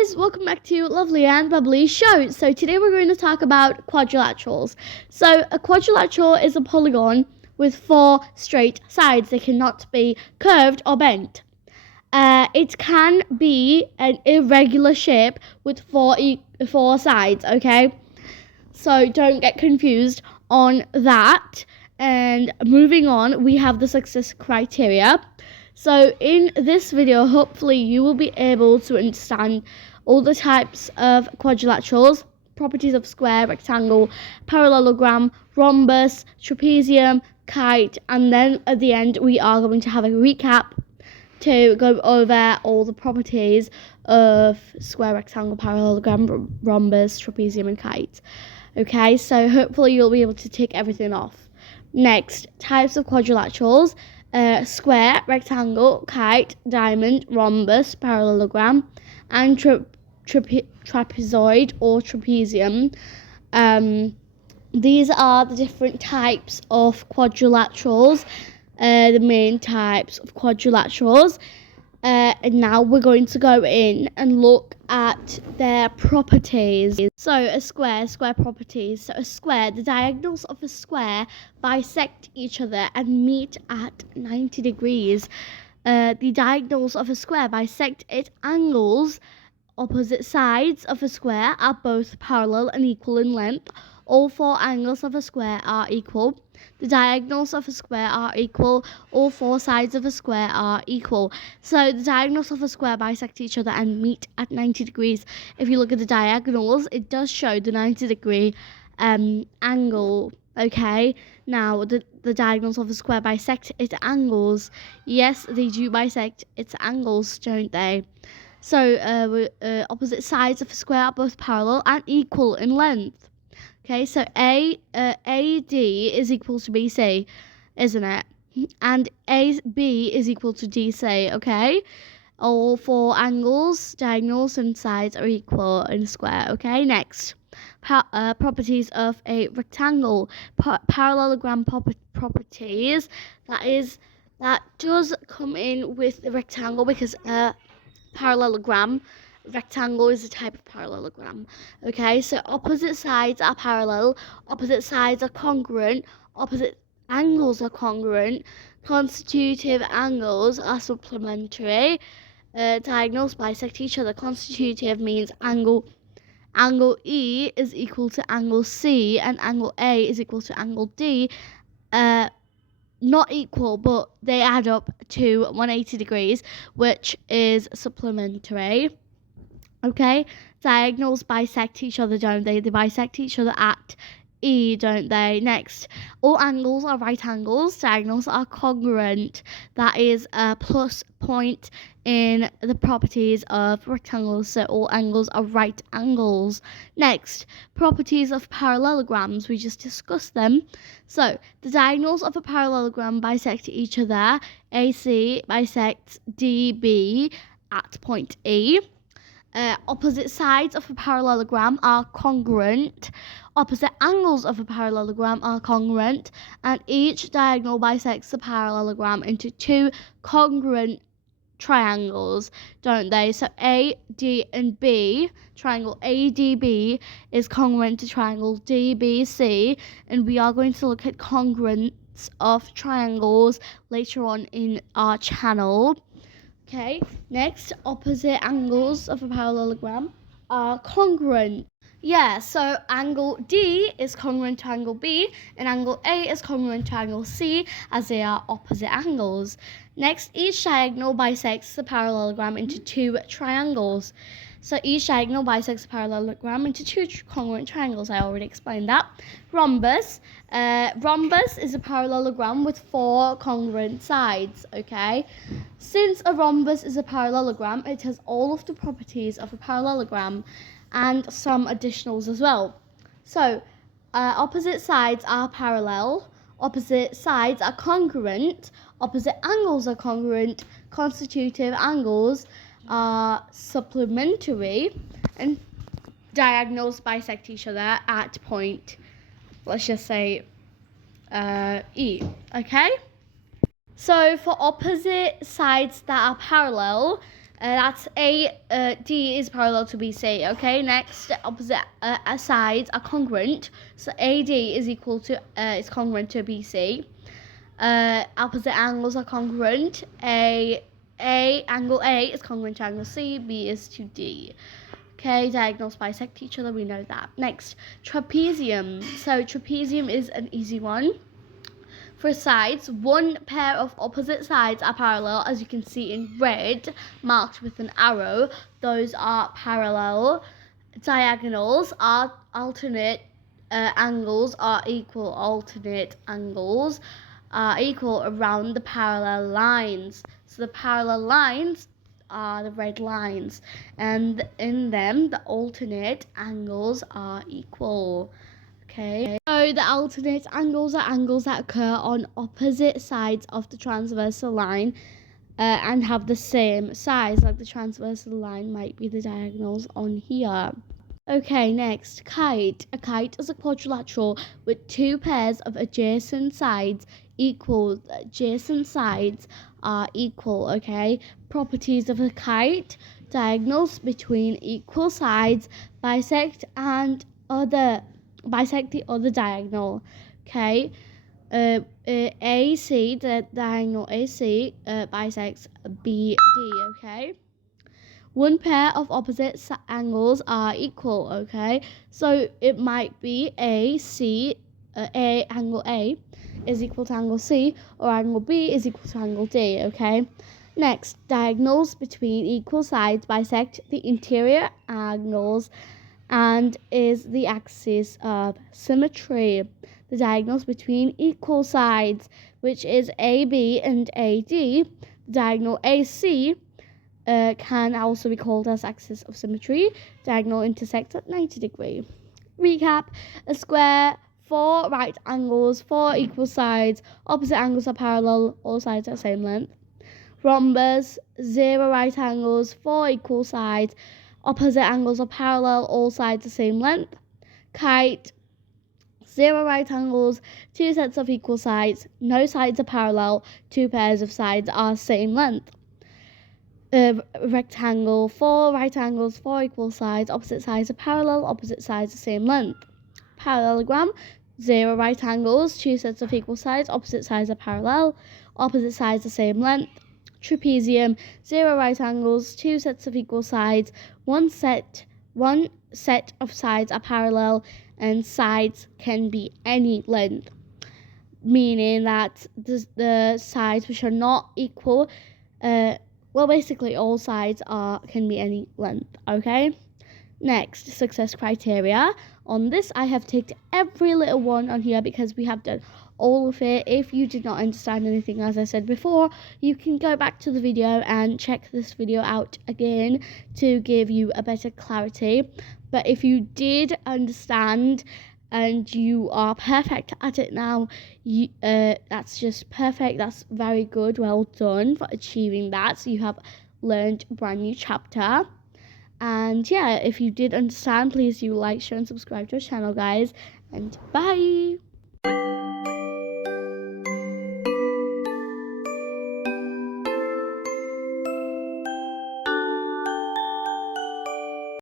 guys, welcome back to Lovely and Bubbly Show. So today we're going to talk about quadrilaterals. So a quadrilateral is a polygon with 4 straight sides. They cannot be curved or bent. It can be an irregular shape with 4 sides, okay? So don't get confused on that. And moving on, we have the success criteria. So in this video, hopefully you will be able to understand all the types of quadrilaterals, properties of square, rectangle, parallelogram, rhombus, trapezium, kite, and then at the end we are going to have a recap to go over all the properties of square, rectangle, parallelogram, rhombus, trapezium, and kite. Okay, so hopefully you'll be able to tick everything off. Next, types of quadrilaterals. Square, rectangle, kite, diamond, rhombus, parallelogram, and trapezoid or trapezium. These are the different types of quadrilaterals, the main types of quadrilaterals. And now we're going to go in and look at their properties. So a square properties. So a square, the diagonals of a square bisect each other and meet at 90 degrees. The diagonals of a square bisect its angles. Opposite sides of a square are both parallel and equal in length. All 4 angles of a square are equal. The diagonals of a square are equal. All 4 sides of a square are equal. So the diagonals of a square bisect each other and meet at 90 degrees. If you look at the diagonals, it does show the 90-degree angle. Okay, now the diagonals of a square bisect its angles. Yes, they do bisect its angles, don't they? So opposite sides of a square are both parallel and equal in length. Okay, so AD is equal to BC, isn't it? And AB is equal to DC, okay? All 4 angles, diagonals, and sides are equal in a square, okay? Next, properties of a rectangle. Parallelogram properties. That does come in with the rectangle because parallelogram. Rectangle is a type of parallelogram. Okay, so opposite sides are parallel, opposite sides are congruent, opposite angles are congruent, constitutive angles are supplementary, diagonals bisect each other. Constitutive means angle E is equal to angle C and angle A is equal to angle D. Not equal, but they add up to 180 degrees, which is supplementary. Okay, diagonals bisect each other, don't they? They bisect each other at E, don't they? Next, all angles are right angles. Diagonals are congruent. That is a plus point in the properties of rectangles. So all angles are right angles. Next, properties of parallelograms. We just discussed them. So the diagonals of a parallelogram bisect each other. AC bisects DB at point E. Opposite sides of a parallelogram are congruent. Opposite angles of a parallelogram are congruent, and each diagonal bisects the parallelogram into 2 congruent triangles, don't they? So A, D, and B, triangle ADB is congruent to triangle DBC, and we are going to look at congruence of triangles later on in our channel. Okay, next, opposite angles of a parallelogram are congruent. Yeah, so angle D is congruent to angle B, and angle A is congruent to angle C, as they are opposite angles. Next, each diagonal bisects the parallelogram into 2 triangles. So each diagonal bisects the parallelogram into 2 congruent triangles. I already explained that. Rhombus. Rhombus is a parallelogram with 4 congruent sides, okay? Since a rhombus is a parallelogram, it has all of the properties of a parallelogram and some additionals as well. So opposite sides are parallel, opposite sides are congruent, opposite angles are congruent, constitutive angles are supplementary, and diagonals bisect each other at point, let's just say E, okay? So for opposite sides that are parallel, That's D is parallel to BC. Okay, next, opposite sides are congruent. So AD is equal to is congruent to BC. Opposite angles are congruent. Angle A is congruent to angle C. B is to D. Okay, diagonals bisect each other. We know that. Next, trapezium. So trapezium is an easy one. For sides, one pair of opposite sides are parallel, as you can see in red, marked with an arrow. Those are parallel. Diagonals are alternate. Angles are equal. Alternate angles are equal around the parallel lines. So the parallel lines are the red lines, and in them the alternate angles are equal. Okay, so the alternate angles are angles that occur on opposite sides of the transversal line and have the same size. Like the transversal line might be the diagonals on here. Okay, next, kite. A kite is a quadrilateral with two pairs of adjacent sides equal. The adjacent sides are equal, okay? Properties of a kite: diagonals between equal sides bisect the other diagonal, okay? AC, the diagonal AC bisects BD, okay? One pair of opposite angles are equal, okay? So it might be angle A is equal to angle C, or angle B is equal to angle D, okay? Next, diagonals between equal sides bisect the interior angles and is the axis of symmetry. The diagonals between equal sides, which is AB and AD, the diagonal AC can also be called as axis of symmetry. Diagonal intersects at 90 degrees. Recap: a square, 4 right angles, 4 equal sides, opposite angles are parallel, all sides are the same length. Rhombus, 0 right angles, 4 equal sides, opposite angles are parallel, all sides the same length. Kite, 0 right angles, 2 sets of equal sides, no sides are parallel, 2 pairs of sides are same length. Rectangle, 4 right angles, 4 equal sides, opposite sides are parallel, opposite sides the same length. Parallelogram, 0 right angles, 2 sets of equal sides, opposite sides are parallel, opposite sides the same length. Trapezium, 0 right angles, 2 sets of equal sides, one set of sides are parallel, and sides can be any length, meaning that the sides which are not equal, basically all sides can be any length, okay? Next, success criteria. On this, I have ticked every little one on here because we have done all of it. If you did not understand anything, as I said before, you can go back to the video and check this video out again to give you a better clarity. But if you did understand and you are perfect at it now, that's just perfect. That's very good. Well done for achieving that. So you have learned a brand new chapter. And yeah, if you did understand, please do like, share and subscribe to our channel, guys, and bye.